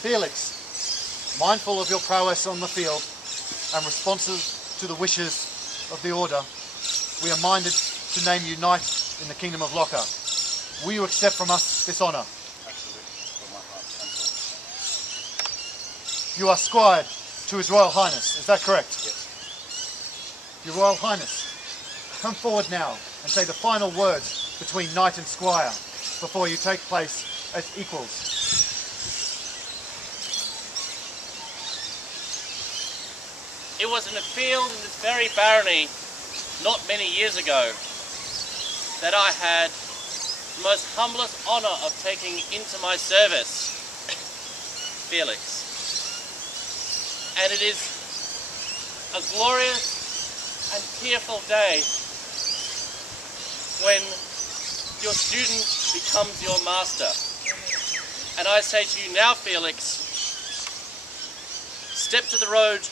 Felix, mindful of your prowess on the field and responsive to the wishes of the Order, we are minded to name you Knight in the Kingdom of Lockhart. Will you accept from us this honour? Absolutely, from my heart and soul. You are squired to His Royal Highness, is that correct? Yes. Your Royal Highness, come forward now and say the final words between Knight and Squire before you take place as equals. It was in a field in this very barony not many years ago that I had the most humblest honour of taking into my service Felix. And it is a glorious and tearful day when your student becomes your master. And I say to you now, Felix, step to the road,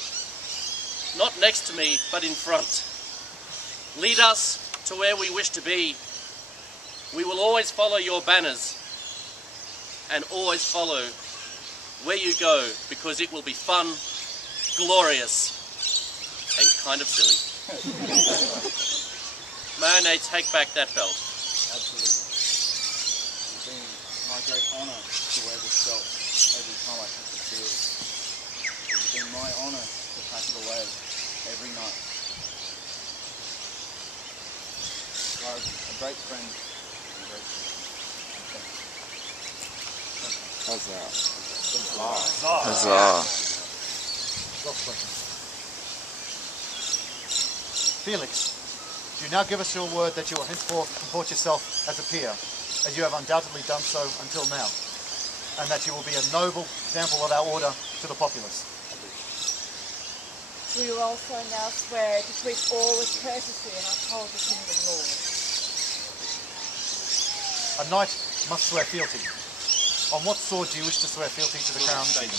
not next to me, but in front. Lead us to where we wish to be. We will always follow your banners and always follow where you go, because it will be fun, glorious, and kind of silly. May I take back that belt? Absolutely. It's been my great honour to wear this belt every time I touch the field. It's been my honour to pack it away every night. You are a great friend and a great friend. Felix, do you now give us your word that you will henceforth comport yourself as a peer, as you have undoubtedly done so until now, and that you will be a noble example of our order to the populace? We will also now swear to treat all with courtesy and uphold the kingdom laws. A knight must swear fealty. On what sword do you wish to swear fealty to the crown kingdom?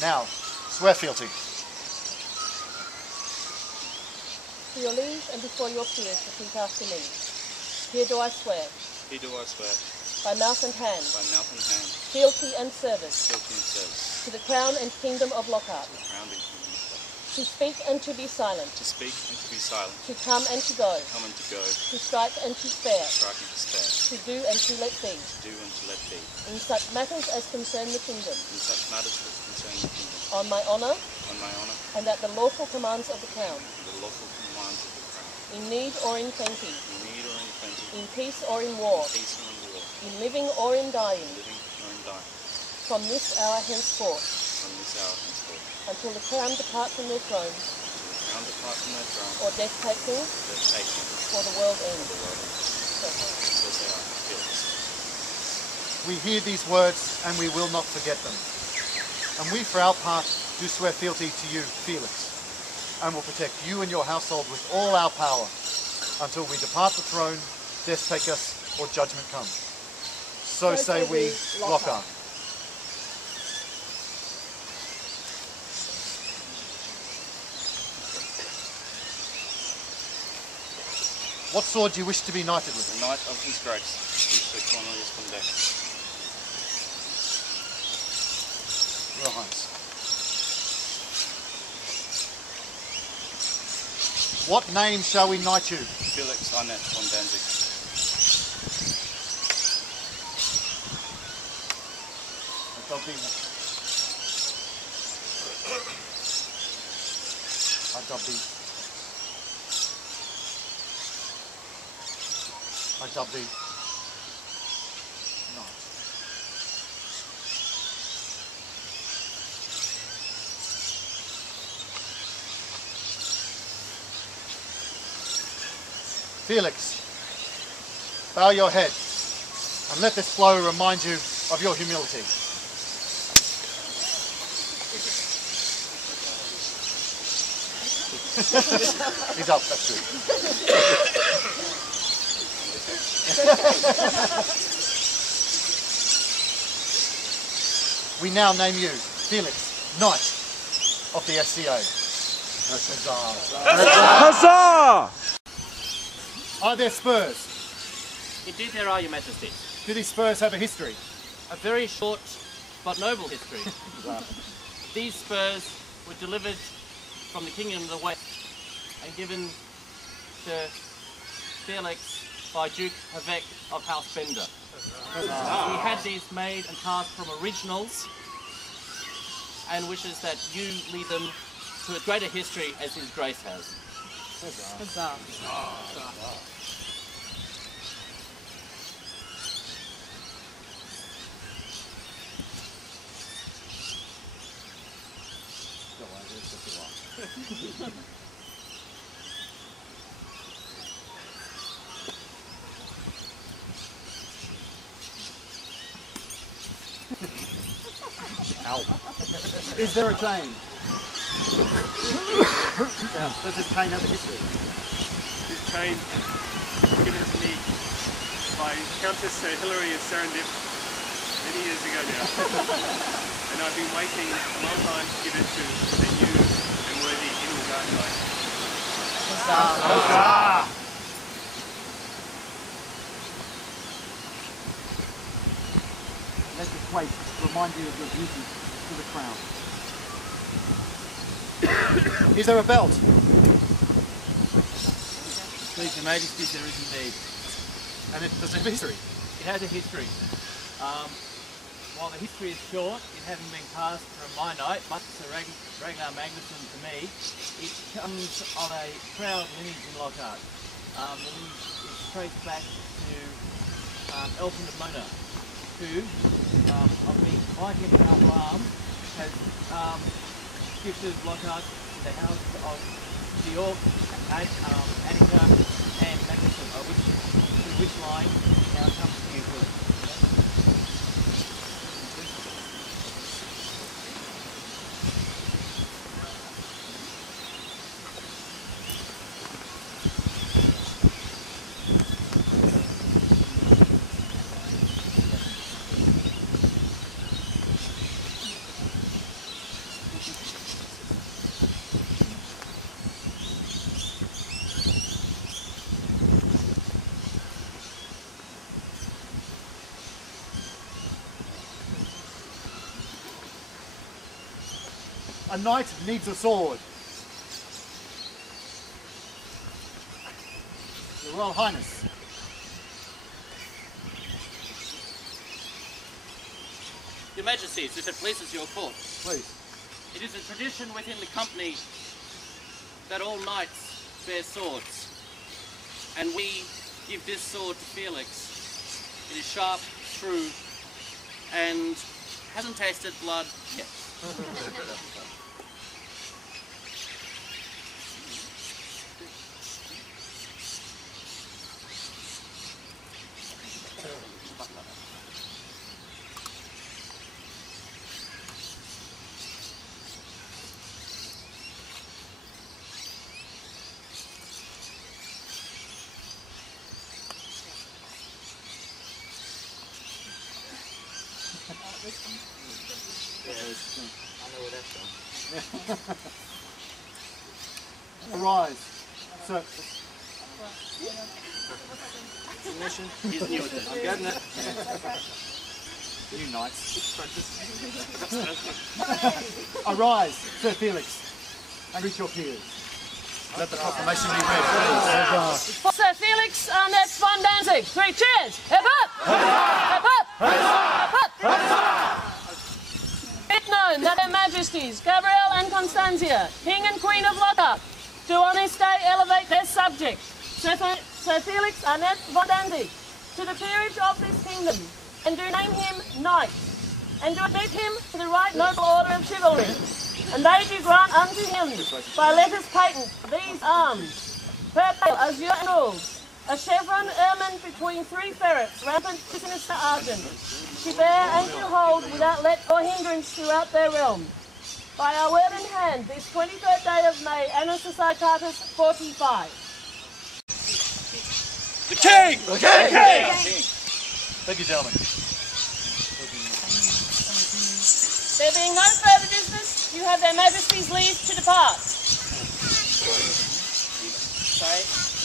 Now, swear fealty. For your liege and before your peers, repeat after me. Here do I swear. Here do I swear, By mouth and hand. by mouth and hand, Fealty and service. fealty and service, To the crown and kingdom of Lockhart. to the crown and kingdom of God, To speak and to be silent. to speak and to be silent, To come and to go. come and to go, To strike and to spare. strike and to spare, To do and to let be. to do and to let be, In such matters as concern the kingdom. in such matters that concern the kingdom, On my honour. on my honour And at the lawful commands of the crown. and the lawful commands of the crown, In need or in plenty. in need or in plenty, In peace or in war. peace or in war, In living or in dying. living or in dying, From this hour henceforth. from this hour henceforth, Until the crown depart from their thrones. till the crown depart from their throne, Or death take them. that take them For the world to ends. the world, So, because they are Felix. We hear these words and we will not forget them. And we, for our part, do swear fealty to you, Felix, and will protect you and your household with all our power until we depart the throne, death take us, or judgment come. So say we, Lockhart. What sword do you wish to be knighted with? The Knight of His Grace, Sir Cornelius von Danzig. Your Highness. What name shall we knight you? Felix Arnett von Danzig. I dub thee knight. Felix, bow your head and let this blow remind you of your humility. He's up, that's good. We now name you Felix, Knight of the SCA. Huzzah! Are there spurs? Indeed there are, Your Majesty. Do these spurs have a history? A very short but noble history. These spurs were delivered from the Kingdom of the West and given to Felix by Duke Havek of House Bender. He had these made and cast from originals and wishes that you lead them to a greater history as His Grace has. Huzzah. Is there a chain? Does this chain have a history? This chain was given to me by Countess Hilary of Serendip many years ago now. And I've been waiting a long time to give it to the new and worthy Innilgard knight. Let this weight remind you of your beauty to the crown. Is there a belt? Please, Your Majesty, there is indeed. And it does it have a history? It has a history. While the history is short, it hasn't been passed from my night, but Sir Ragnar Magnusson to me. It comes of a proud lineage in Lockhart. The lineage is traced back to Elfin of Mona, who, of being mighty and powerful arm, has gifted Lockhart to the houses of the York, Attica and Magnusson, through which line now comes to you. A knight needs a sword. Your Royal Highness. Your Majesties, if it pleases your court, Please. it is a tradition within the company that all knights bear swords, and we give this sword to Felix. It is sharp, true, and hasn't tasted blood yet. Arise, sir. He's new at this. I'm getting it. You knights. Arise, Sir Felix, and reach your peers. Let the proclamation be read, please. For Sir Felix Arnett von Danzig. 3 cheers! Hip up! Hip up! Hip up! Be it known that Their Majesties Gabrielle and Constantia, King and Queen of Lockhart, do on this day elevate their subject, Sir Felix Arnett von Danzig, to the peerage of this kingdom, and do name him knight, and do admit him to the right noble order of chivalry. And they do grant unto him by letters patent these arms, purple, azure and rules, a chevron ermine between 3 ferrets, rampant to sinister argent, to bear and to hold without let or hindrance throughout their realm. By our word in hand, this 23rd day of May, Annus Societatis 45. The King! The King! The King! Thank you, gentlemen. There being no further business, you have Their Majesties' leave to depart.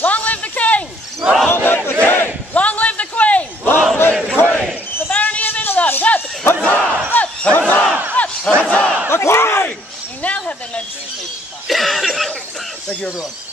Long live the king! Long live the king! Long live the queen! Long live the queen! The Barony of Innilgard is up! Huzzah! Up! Huzzah! Up! Huzzah! The queen! You now have their majesty's leave to depart. Thank you, everyone.